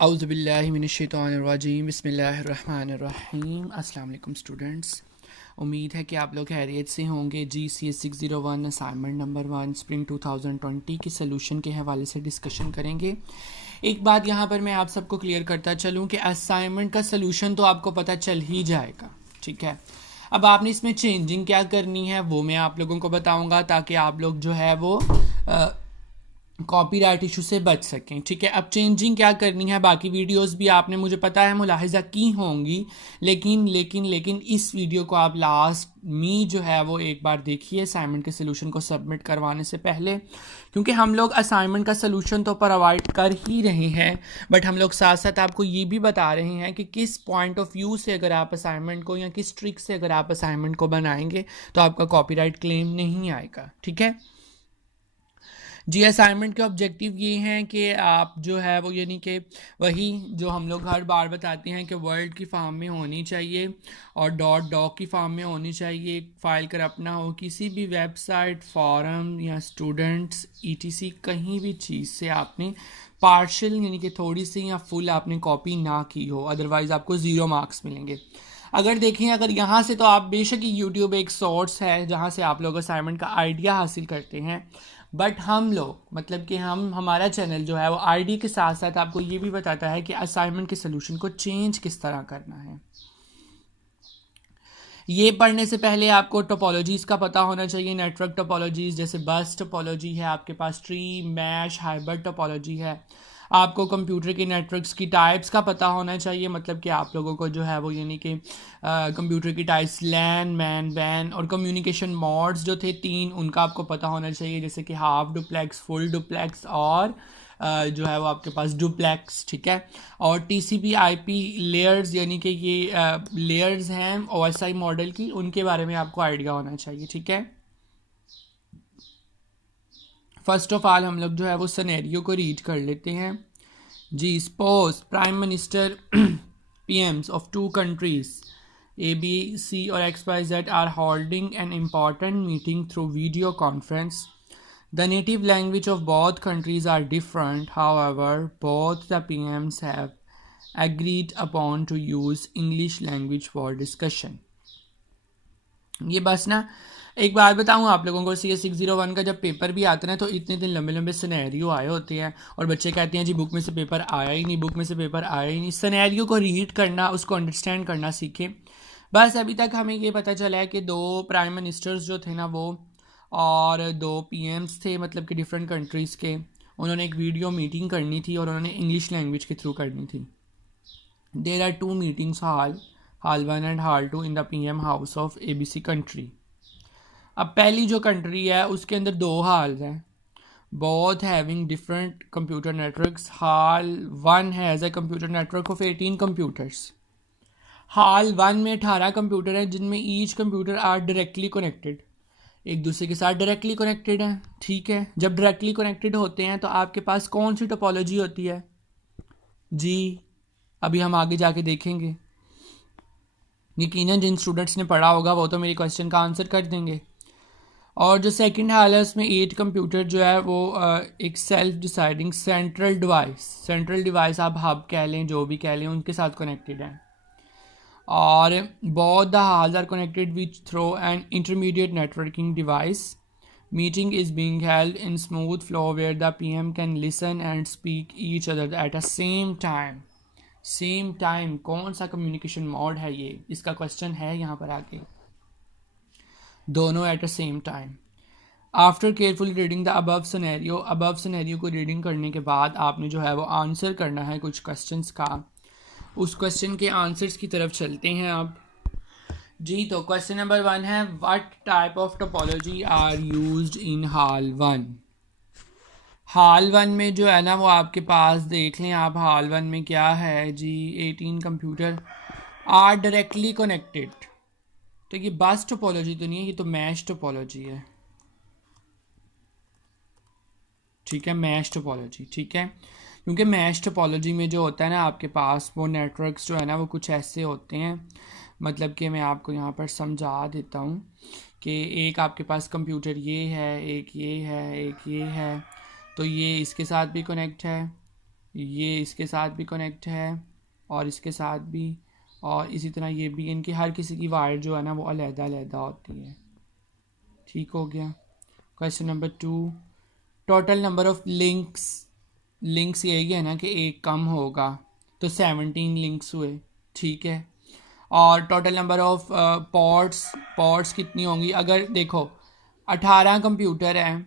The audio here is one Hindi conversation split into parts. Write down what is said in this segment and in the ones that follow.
औज़ुबिल्लाहिमिनश्शैतानिर्रजीम बिस्मिल्लाहिर्रहमानिर्रहीम। अस्सलाम वालेकुम स्टूडेंट्स, उम्मीद है कि आप लोग खैरियत से होंगे। GCS 601 असाइनमेंट नंबर 1 स्प्रिंग 2020 के सलूशन के हवाले से डिस्कशन करेंगे। एक बात यहाँ पर मैं आप सबको क्लियर करता चलूँ कि असाइनमेंट का सलूशन तो आपको पता चल ही जाएगा, ठीक है। अब आपने इसमें चेंजिंग क्या करनी है वो मैं आप लोगों को बताऊँगा, ताकि आप लोग जो है वो कॉपीराइट इशू से बच सकें, ठीक है। अब चेंजिंग क्या करनी है, बाकी वीडियोस भी आपने मुझे पता है मुलाहिजा की होंगी, लेकिन इस वीडियो को आप लास्ट में जो है वो एक बार देखिए असाइनमेंट के सोल्यूशन को सबमिट करवाने से पहले, क्योंकि हम लोग असाइनमेंट का सोल्यूशन तो प्रोवाइड कर ही रहे हैं, बट हम लोग साथ साथ आपको ये भी बता रहे हैं कि किस पॉइंट ऑफ व्यू से अगर आप असाइनमेंट को या किस ट्रिक से अगर आप असाइनमेंट को बनाएंगे तो आपका कॉपीराइट क्लेम नहीं आएगा, ठीक है जी। असाइनमेंट के ऑब्जेक्टिव ये हैं कि आप जो है वो यानी कि वही जो हम लोग हर बार बताते हैं कि वर्ड की फॉर्म में होनी चाहिए और डॉट डॉक की फॉर्म में होनी चाहिए, फाइल करप्ट ना हो, किसी भी वेबसाइट फॉरम या स्टूडेंट्स ETC कहीं भी चीज़ से आपने पार्शल यानी कि थोड़ी सी या फुल आपने कॉपी ना की हो, अदरवाइज़ आपको 0 मार्क्स मिलेंगे। अगर देखें, अगर यहाँ से तो आप बेशक ही यूट्यूब एक सोर्स है जहाँ से आप लोग असाइनमेंट का आइडिया हासिल करते हैं, बट हम लोग मतलब कि हमारा चैनल जो है वो आईडी के साथ साथ आपको ये भी बताता है कि असाइनमेंट के सोल्यूशन को चेंज किस तरह करना है। ये पढ़ने से पहले आपको टोपोलॉजीज़ का पता होना चाहिए, नेटवर्क टोपोलॉजीज़, जैसे बस टोपोलॉजी है आपके पास, ट्री मैश हाइब्रिड टोपोलॉजी है। आपको कंप्यूटर के नेटवर्क्स की टाइप्स का पता होना चाहिए, मतलब कि आप लोगों को जो है वो यानी कि कंप्यूटर की टाइप्स लैन मैन वैन और कम्युनिकेशन मोड्स जो थे 3 उनका आपको पता होना चाहिए, जैसे कि हाफ डुप्लेक्स, फुल डुप्लेक्स और जो है वो आपके पास डुप्लेक्स, ठीक है। और TCP/IP लेयर्स यानी कि ये लेयर्स हैं OSI मॉडल की, उनके बारे में आपको आइडिया होना चाहिए, ठीक है। फर्स्ट ऑफ ऑल हम लोग जो है वो सिनेरियो को रीड कर लेते हैं जी। Suppose prime minister PMs of 2 countries ABC और XYZ are holding an important meeting through video conference. The native language of both countries are different. However, both the PMs have agreed upon to use English language for discussion. ये बस ना एक बात बताऊँ आप लोगों को, CS 601 का जब पेपर भी आता है ना तो इतने दिन लंबे लंबे सिनेरियो आए होते हैं और बच्चे कहते हैं जी बुक में से पेपर आया ही नहीं, बुक में से पेपर आया ही नहीं। सिनेरियो को रीड करना, उसको अंडरस्टैंड करना सीखें। बस अभी तक हमें ये पता चला है कि 2 प्राइम मिनिस्टर्स जो थे ना वो और 2 PMs थे, मतलब कि डिफरेंट कंट्रीज़ के, उन्होंने एक वीडियो मीटिंग करनी थी और उन्होंने इंग्लिश लैंग्वेज के थ्रू करनी थी। There are 2 meetings hall 1 and hall 2 in the PM house of ABC country. अब पहली जो कंट्री है उसके अंदर 2 हाल हैं, both having different computer networks. Hall 1 has a computer network of 18 computers. हाल 1 में 18 कंप्यूटर हैं जिनमें each computer are directly connected, एक दूसरे के साथ डायरेक्टली कनेक्टेड हैं, ठीक है। जब डायरेक्टली कनेक्टेड होते हैं तो आपके पास कौन सी टोपोलॉजी होती है जी, अभी हम आगे जाके देखेंगे। यकीनन जिन स्टूडेंट्स ने पढ़ा होगा वो तो मेरे क्वेश्चन का आंसर कर देंगे। और जो सेकंड हाल है उसमें 8 कंप्यूटर जो है वो एक सेल्फ डिसाइडिंग सेंट्रल डिवाइस आप हब कह लें, जो भी कह लें, उनके साथ कनेक्टेड हैं। और both the halls are connected with through an intermediate networking device. Meeting is being held in smooth flow where the PM can listen and speak each other at a same time. Same time कौन सा कम्युनिकेशन मोड है ये, इसका क्वेश्चन है यहाँ पर आगे। दोनों at a same time. After carefully reading the above scenario को रीडिंग करने के बाद आपने जो है वो आंसर करना है कुछ क्वेश्चंस का। उस क्वेश्चन के आंसर्स की तरफ चलते हैं अब जी। तो क्वेश्चन नंबर 1 है, what type of topology are used in hall 1। Hall 1 में जो है ना वो आपके पास देख लें आप, हाल 1 में क्या है जी, 18 कंप्यूटर आर डायरेक्टली कनेक्टेड। तो ये बस टोपोलॉजी तो नहीं है, ये तो मैश टोपोलॉजी है, ठीक है, मैश टोपोलॉजी, ठीक है। क्योंकि मैश टोपोलॉजी में जो होता है ना आपके पास वो नेटवर्क्स जो है ना वो कुछ ऐसे होते हैं, मतलब कि मैं आपको यहाँ पर समझा देता हूँ कि एक आपके पास कंप्यूटर ये है, एक ये है, एक ये है, तो ये इसके साथ भी कनेक्ट है, ये इसके साथ भी कनेक्ट है और इसके साथ भी, और इसी तरह ये भी। इनकी हर किसी की वायर जो है ना वो अलग-अलग होती है। ठीक हो गया। Question number 2, total number of links यही है ना कि एक कम होगा, तो 17 लिंक्स हुए। ठीक है। और टोटल नंबर ऑफ पॉट्स कितनी होंगी? अगर देखो 18 कंप्यूटर हैं,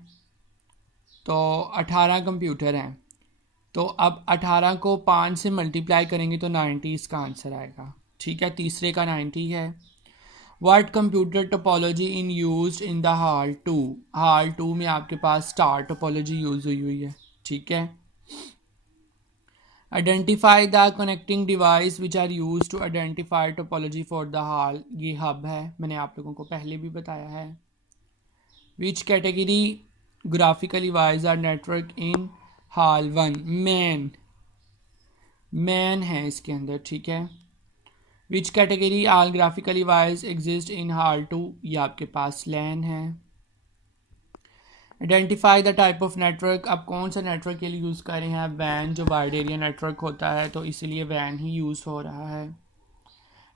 तो 18 कंप्यूटर हैं, तो अब 18 को 5 से मल्टीप्लाई करेंगे तो 90 इसका आंसर आएगा। ठीक है। तीसरे का 90 है। What computer topology in used in the hall 2 में आपके पास स्टार टोपोलॉजी यूज हुई है। ठीक है। Identify the connecting device which are use to identify topology for the hall, ये हब है, मैंने आप लोगों को पहले भी बताया है। Which category graphical device are network in hall 1? MAN है इसके अंदर। ठीक है। Which category all graphical device exist in hall 2? ये आपके पास लैन है। Identify the type of network, अब कौन सा नेटवर्क के लिए यूज़ कर रहे हैं? वैन, जो वाइड एरिया नेटवर्क होता है तो इसीलिए वैन ही यूज़ हो रहा है।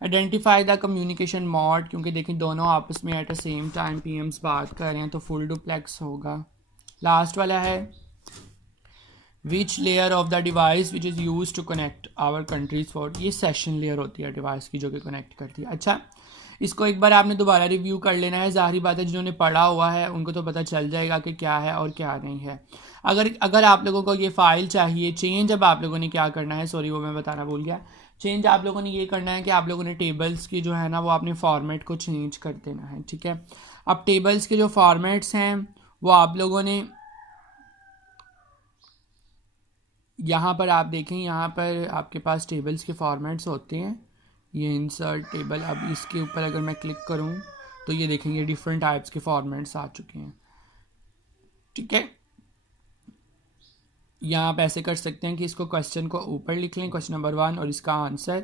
आइडेंटिफाई द कम्युनिकेशन मोड, क्योंकि देखिए दोनों आपस में at a same time PM's बात कर रहे हैं तो फुल डुप्लेक्स होगा। लास्ट वाला है which layer of the device which is use to connect our countries for, ये सेशन लेयर होती है डिवाइस की जो कि कनेक्ट करती है। अच्छा, इसको एक बार आपने दोबारा रिव्यू कर लेना है। ज़ाहिर बात है जिन्होंने पढ़ा हुआ है उनको तो पता चल जाएगा कि क्या है और क्या नहीं है। अगर आप लोगों को ये फ़ाइल चाहिए चेंज, अब आप लोगों ने क्या करना है, सॉरी वो मैं बताना भूल गया। चेंज आप लोगों ने ये करना है कि आप लोगों ने टेबल्स की जो है ना वो अपने फॉर्मेट को चेंज कर देना है। ठीक है। अब टेबल्स के जो फॉर्मेट्स हैं वो आप लोगों ने यहाँ पर आप देखें, यहाँ पर आपके पास टेबल्स के फॉर्मेट्स होते हैं। ये इंसर्ट टेबल, अब इसके ऊपर अगर मैं क्लिक करूँ तो ये देखेंगे डिफरेंट टाइप्स के फॉर्मेट्स आ चुके हैं। ठीक है। यहाँ आप ऐसे कर सकते हैं कि इसको क्वेश्चन को ऊपर लिख लें, क्वेश्चन नंबर 1 और इसका आंसर।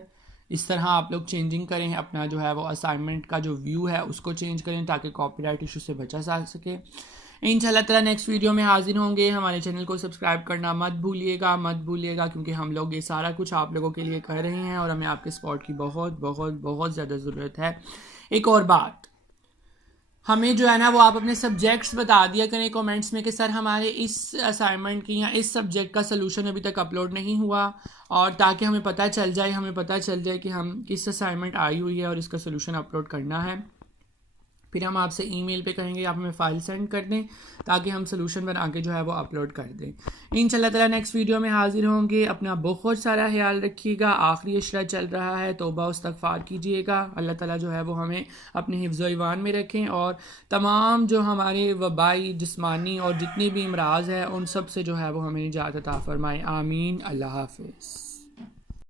इस तरह आप लोग चेंजिंग करें, अपना जो है वो असाइनमेंट का जो व्यू है उसको चेंज करें ताकि कॉपीराइट इशू से बचा जा सके। इंशाल्लाह ताला नेक्स्ट वीडियो में हाजिर होंगे। हमारे चैनल को सब्सक्राइब करना मत भूलिएगा, क्योंकि हम लोग ये सारा कुछ आप लोगों के लिए कर रहे हैं और हमें आपके सपोर्ट की बहुत बहुत बहुत ज़्यादा ज़रूरत है। एक और बात, हमें जो है ना वो आप अपने सब्जेक्ट्स बता दिया करें कमेंट्स में कि सर हमारे इस असाइनमेंट की या इस सब्जेक्ट का सलूशन अभी तक अपलोड नहीं हुआ, और ताकि हमें पता चल जाए कि हम किस असाइनमेंट आई हुई है और इसका सलूशन अपलोड करना है। फिर हम आपसे ईमेल पे कहेंगे आप हमें फ़ाइल सेंड कर दें ताकि हम सलूशन बना के जो है वो अपलोड कर दें। इंशाल्लाह ताला नेक्स्ट वीडियो में हाजिर होंगे। अपना बहुत सारा ख्याल रखिएगा। आखिरी इशरा चल रहा है, तौबा इस्तग़फ़ार कीजिएगा। अल्लाह ताला जो है वो हमें अपने हिफ्ज़ व ईमान में रखें और तमाम जो हमारे वबाई जिस्मानी और जितनी भी अमराज़ है उन सब से जो है वो हमें निजात अता फ़रमाए। आमीन। अल्लाह हाफ़िज़।